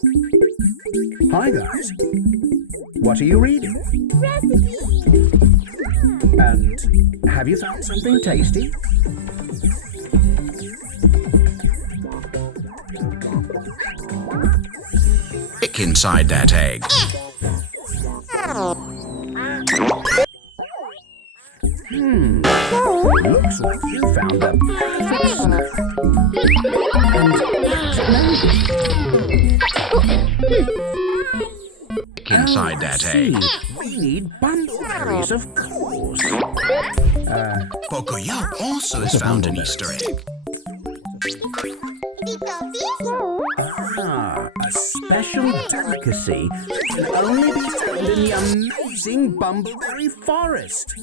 Hi guys. What are you reading? Recipe! And have you found something tasty? Look inside that egg. Looks like you found the perfect snack. And Look inside that egg. we need bumbleberries, of course. Pocoyo also has found an Easter egg. A special delicacy that can only be found in the amazing bumbleberry forest.